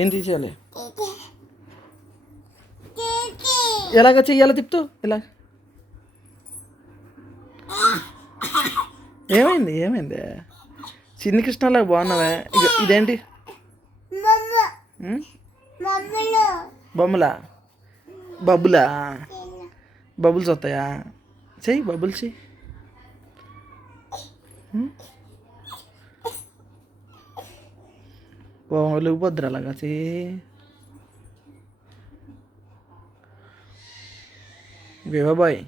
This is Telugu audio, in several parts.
ఏం తీసేయాలి? ఎలాగ చెయ్యాలో తిప్పుతూ ఇలా. ఏమైంది ఏమైంది? చిన్ని కృష్ణలాగా బాగున్నావే. ఇక ఇదేంటి? బొమ్మలా? బబ్బులా? బబుల్స్ వస్తాయా? చెయ్యి బబుల్స్ చెయ్యి. ఒలిగిపోద్దురు అలాగా చెయ్యి. బాయ్.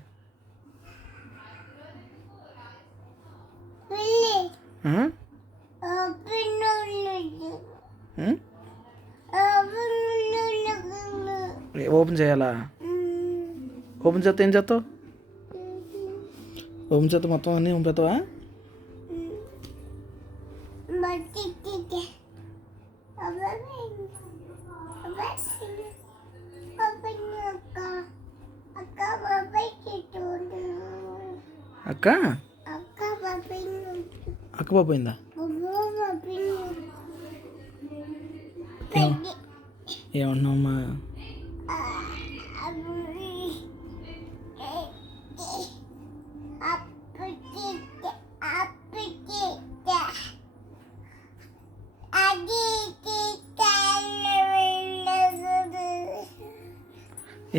ఓపెన్ చేయాలా? ఓపెన్ చేస్తే ఏం చేస్తావు? ఓపెన్ చేస్తే మొత్తం అన్నీ పంపుతావా? అక్క అక్క బాబు అయిందా? ఏమన్నామ్మా?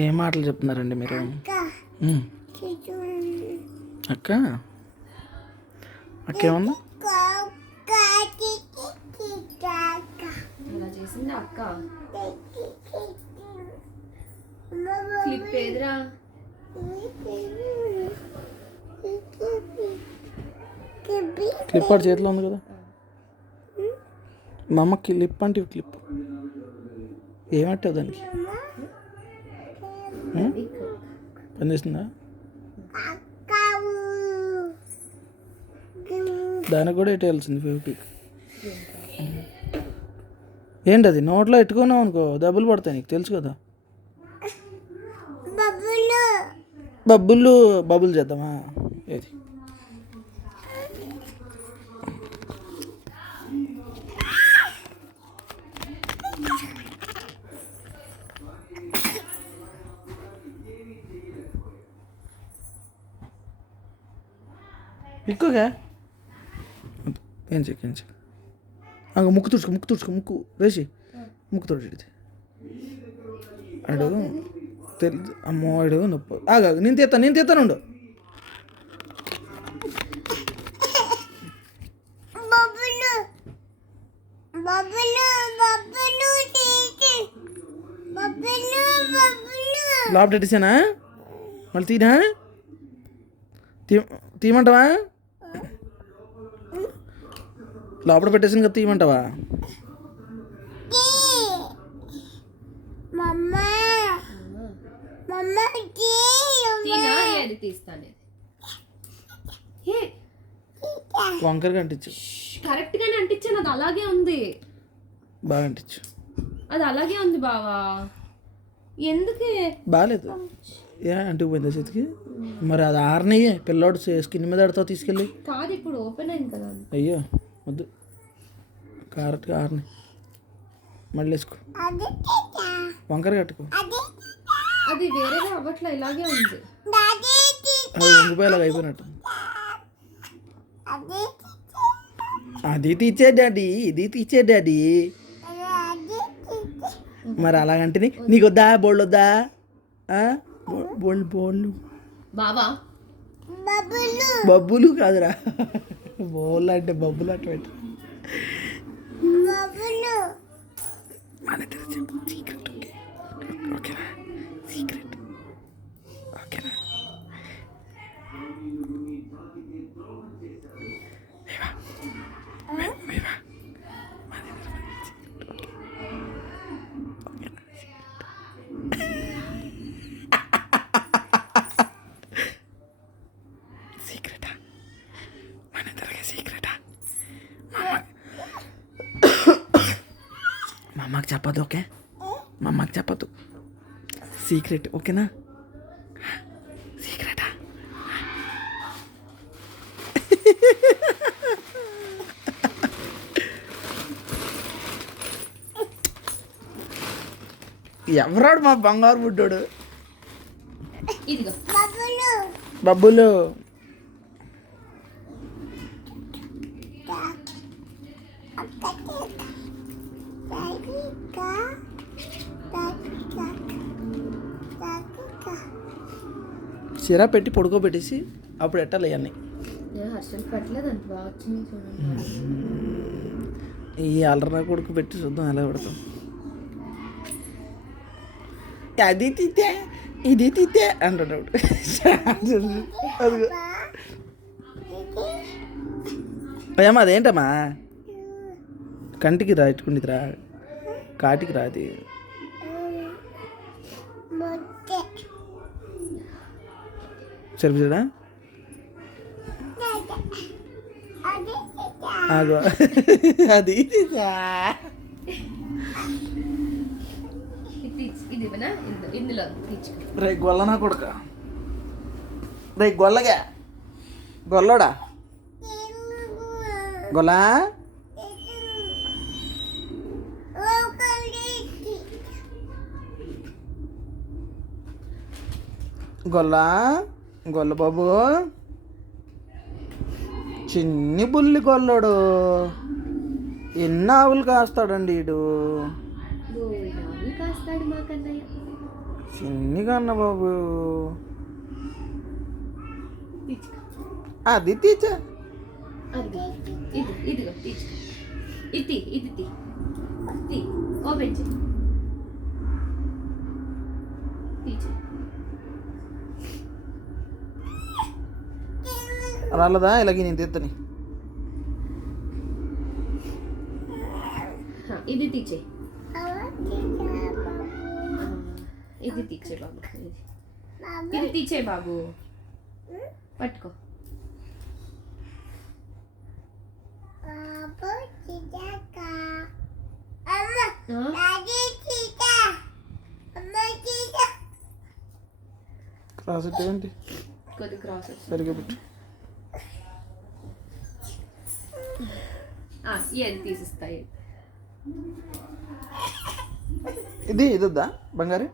ఏం మాటలు చెప్తున్నారండి మీరు? అక్క అక్క ఏమన్నా? అక్క క్లిప్ ఏదిరా? క్లిప్ ఆడు చేతిలో ఉంది కదా. మా అమ్మకి క్లిప్ అంటే క్లిప్ ఏమంటావు దానికి? పనిచేస్తుందా? దానికి కూడా ఎట్టేయాల్సింది ఫేవిక్విక్. ఏంటి అది నోట్లో ఎట్టుకున్నావు అనుకో దెబ్బలు పడతాయి, నీకు తెలుసు కదా. బబ్బులు చేద్దామా? ఏది ఎక్కువగా కేంచి ముక్కు తుడుచుకో ముక్కు వేసి ముక్కు తుడిచిది అడు అమ్మో అడు నొప్పి. ఆగా నేను తీస్తాను. లోపల పెట్టేసానా? మళ్ళీ తీయమంటావా? లోపల పెట్టేసాను కదా, తీయమంటావా? వంకరగా అంటించు. కరెక్ట్ గానే అంటించాను, అది అలాగే ఉంది. బాగా అంటించు. అది అలాగే ఉంది బావా. ఎందుకే బాగాలేదు? ఏ అంటుకుపోయిందా చేతికి? మరి అది ఆరనయ్యే పిల్లోడు స్కిన్ మీద ఆడతావు తీసుకెళ్ళి. కాదు ఇప్పుడు ఓపెన్ అయింది కదా. అయ్యో వద్దు, కరెక్ట్గా ఆరని మళ్ళీ వేసుకో. వంకర కట్టుకో. అది వేరేగా అవ్వట్లా, ఇలాగే ఉంది. అది వంగిపోయేలాగా అయిపోయినట్టు. అది తీచ్చే డాడీ, ఇది తీచ్చే డాడీ. మరి అలాగంటే నీకు వద్దా? బోళ్ళు వద్దా? బోళ్ళు బావా బబ్బులు కాదురా, బోళ్ళు అంటే బబ్బులు అట్ట పెట్టు. మన చెప్పు సీక్రెట్. ఓకేనా? సీక్రెట్ ఓకేనా? సీక్రెటా? మన ఇద్దరికి సీక్రెటా? మా అమ్మకి చెప్పదు. ఓకే, మా అమ్మకి చెప్పదు. సీక్రెట్ ఓకేనా? సీక్రెటా? ఎవరాడు మా బంగారు బుడ్డోడు? ఇదిగో బబ్బులు. సిరా పెట్టి పడుకోబెట్టేసి అప్పుడు ఎట్టాలి అన్నీ. హర్షల్ పట్టలేదు అంత బాగా వచ్చింది చూడండి. ఈ అల్లరా కొడుకు పెట్టి చూద్దాం ఎలా పెడతాం. అది తీతే ఇది తీతే అంటాడు. అదిగో అయ్యమ్మా అదేంటమ్మా? కంటికి రాట్టుకుండిదిరా, కాటికి రాది. సరిపోయాడా? ఆగో అది రే గొల్లనా కొడుక, రే గొల్లగా గొల్లోడా గొల్లా. గొల్లా గొల్ల బాబు, చిన్ని బుల్లి గొల్లడు. ఎన్ని ఆవులు కాస్తాడండి వీడు? చిన్ని కన్న బాబు. అది తీచా రాలదా? ఇలాగే నేను తీత్తని. ఇది తీచే, ఇది తీచే బాబు, ఇది తీచే బాబు, పట్టుకో. క్రాస్ ఏంటి? కొద్ది క్రాస్ సరిగ్గా పెట్టు. ఏది తీసిస్తాయి. ఇది ఇది వద్దా బంగారు?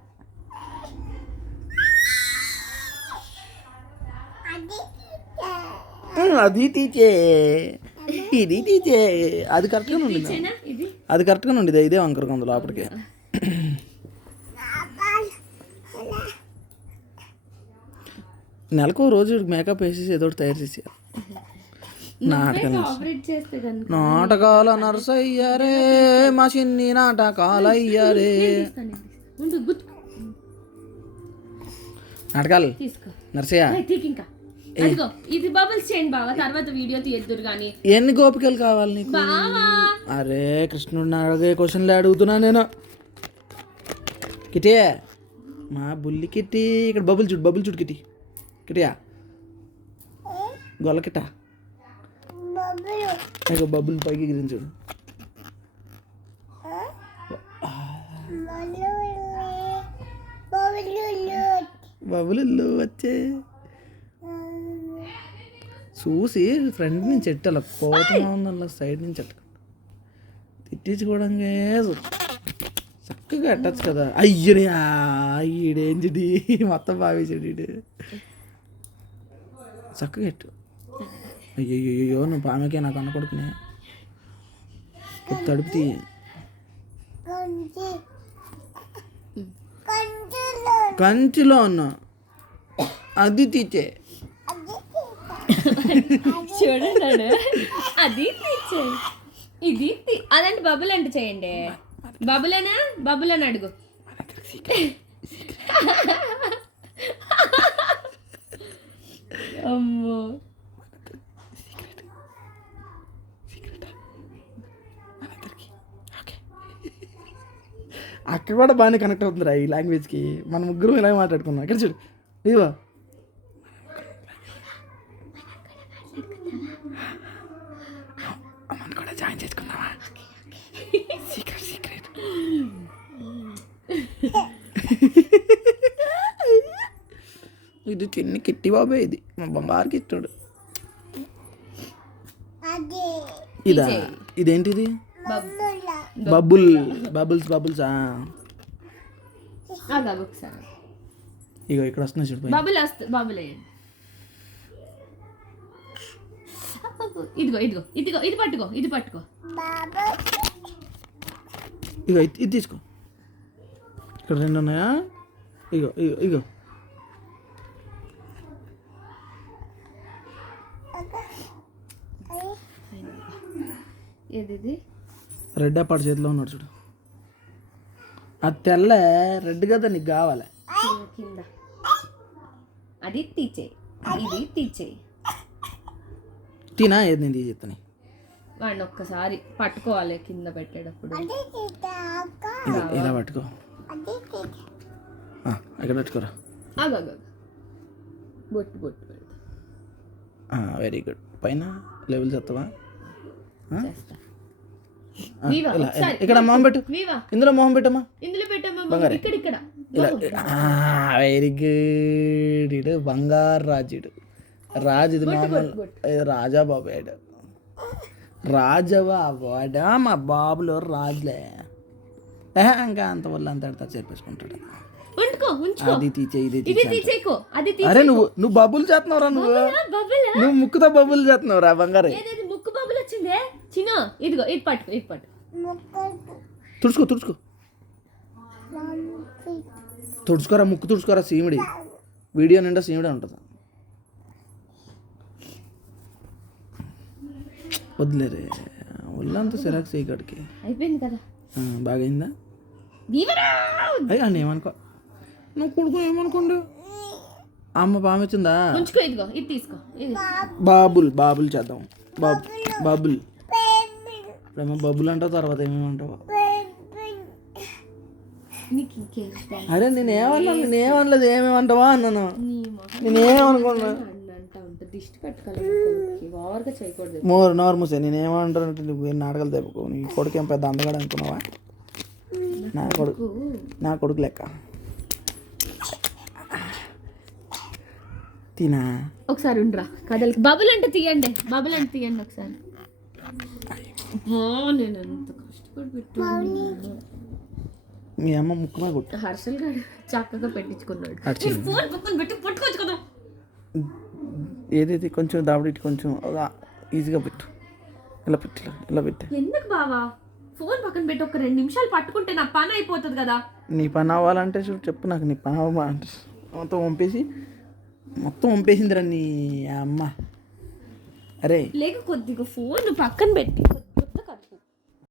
అది తీచే, ఇది తీచే. అది కరెక్ట్గా ఉండింది, అది కరెక్ట్గా ఉండిద్ది. ఇదే వంకర కొంద లోపలికి. నెలకు రోజు మేకప్ వేసేసి ఏదో తయారు చేసి నాటకాల నర్సయ్యారే, మా చిన్ని నాటకాలు అయ్యారే. నాటకాలు నర్సయ్య. ఇది బబుల్స్ చేయండి బాగా, తర్వాత వీడియో తీయద్దురు కానీ. ఎన్ని గోపికలు కావాలి నీకు? అరే కృష్ణుడు అడిగే క్వశ్చన్లు అడుగుతున్నా నేను. కిటే మా బుల్లి కిట్టి. ఇక్కడ బబుల్ చూడు, బబుల్ చూడు కిట్టి. కిటియా గొల్ల కిట్ట. ఇక బబుల్ పైకి ఎగిరిని చూడు. బబులు వచ్చే చూసి ఫ్రంట్ నుంచి ఎట్టాల కోపంగా ఉందన్న సైడ్ నుంచి ఎట్ట తిట్టించుకోవడంగా చక్కగా ఎట్టచ్చు కదా. అయ్యా ఈడేంటిది మొత్తం భావించాడు ఈడు. చక్కగా ఎట్టు. అయ్యయ్యో నువ్వు పామెకే నాకు అన్న కొడుకునే తడుపు తీ. కంచిలో ఉన్నా అది తీచే. చూడండి అది తీచే, ఇది అదంటే బబుల్ అంటే చేయండి. బబులేనా? బబుల్ అని అడుగు. అమ్మో అక్కడ కూడా బాగానే కనెక్ట్ అవుతుందిరా ఈ లాంగ్వేజ్కి. మన ముగ్గురు ఇలాగే మాట్లాడుకున్నాం. ఇక్కడ చూడు ఇదిగో అమ్మని కూడా జాయిన్ చేసుకున్నావా? Secret secret. ఇది చిన్ని కిట్టి బాబే, ఇది మా బంగారు కిట్టుడు. ఇదా? ఇదేంటిది? బబుల్ బబుల్స్ బబుల్సా? ఆగాగు ఒకసారి. ఇగో ఇక్కడ వస్తున్నా చూడు. బబుల్ బబుల్ వేయండి. ఇదిగో ఇదిగో ఇదిగో ఇది పట్టుకో, ఇది పట్టుకో. ఇగో ఇది తీసుకో. ఇక్కడ 2 ఉన్నాయా? ఇగో ఇగో ఇగో. ఏది రెడ్ అప్పాడు చేతిలో ఉన్నాడు చూడు. అది తెల్ల రెడ్ కదా నీకు కావాలి. కింద అది తీచేయి, ఇది తీచేయి. తినా ఏది నేను తీసేస్తాను. వాడిని ఒక్కసారి పట్టుకోవాలి కింద పెట్టేటప్పుడు. ఇలా పట్టుకో. ఇక్కడ పెట్టుకోరా. ఆగాగా బొట్టు బొట్టు పెడతా. Very good. పైన లెవెల్ చేస్తావా? ఇక్కడ మొహం పెట్టు. ఇందులో మొహం పెట్టమ్మా. ఇందులో పెట్టమ్మా. ఇక్కడ ఇక్కడ వెరీ గుడ్. ఇడు బంగారు రాజుడు. రాజు ఇది మామూలు రాజా బాబాడు. రాజవాడా మా బాబులో రాజులే. ఇంకా అంత వల్ల అంత చెప్పేసుకుంటాడు. అది తీసే ఇది తీసేకో. అరే నువ్వు బబుల్ చేస్తున్నావురా. నువ్వు ముక్కుతో బబుల్ చేస్తున్నావురా బంగారు. ముక్కు బబుల్ వచ్చిందే చిన్న. ఇదిగో ఇది పట్టుకో, ఇది పట్టు. తుడుచుకో తుడుచుకో తుడుచుకోరా. ముక్కు తుడుచుకోరా. సీమిడి వీడియో నిండా సీమిడే ఉంటుంది. వదిలేరే ఒళ్ళంతా సిరాక్స్ ఇక్కడికి అయిపోయింది కదా. బాగైందా? అయ్యా ఏమనుకో. నువ్వు కొడుకు ఏమనుకోండు. అమ్మ బామిచ్చిందా? ఇదిగో ఇది తీసుకో. బాబుల్ చేద్దాం. బాబుల్ ఇప్పుడేమో బబుల్ అంటావు, తర్వాత ఏమేమంటావు? అరే నేనేమనలేదు. ఏమేమంటావా అన్నాను. నేనేమనుకున్నా. నోరు మూసే. నేనేమంటానంటే నువ్వు నాటకాలు తెప్పుకో. నీ కొడుకు ఏం పెద్ద అందగాడు అనుకున్నావా? నా కొడుకు లెక్క. తినా ఒకసారి ఉండరా కదలకి. బబుల్ అంటే తీయండి, బబుల్ అంటే తీయండి ఒకసారి. నేను ఎంత కష్టపడి పెట్టాను. మీ అమ్మ ముక్కుమే కొట్టు. హర్షల్ గారు చక్కగా పెట్టించుకున్నాడు. ఫోన్ పక్కన పెట్టి పట్టుకోవచ్చు కదా. ఏదైతే కొంచెం దాబడి కొంచెం ఈజీగా పెట్టు. ఇలా పెట్టి ఇలా పెట్టి. ఎందుకు బావా ఫోన్ పక్కన పెట్టి ఒక 2 నిమిషాలు పట్టుకుంటే నా పని అయిపోతుంది కదా. నీ పని అవ్వాలంటే చూడు చెప్పు నాకు. నీ పని అవ్వ మొత్తం వంపేసిందిరా నీ అమ్మ. అరే లేక కొద్దిగా ఫోన్ పక్కన పెట్టి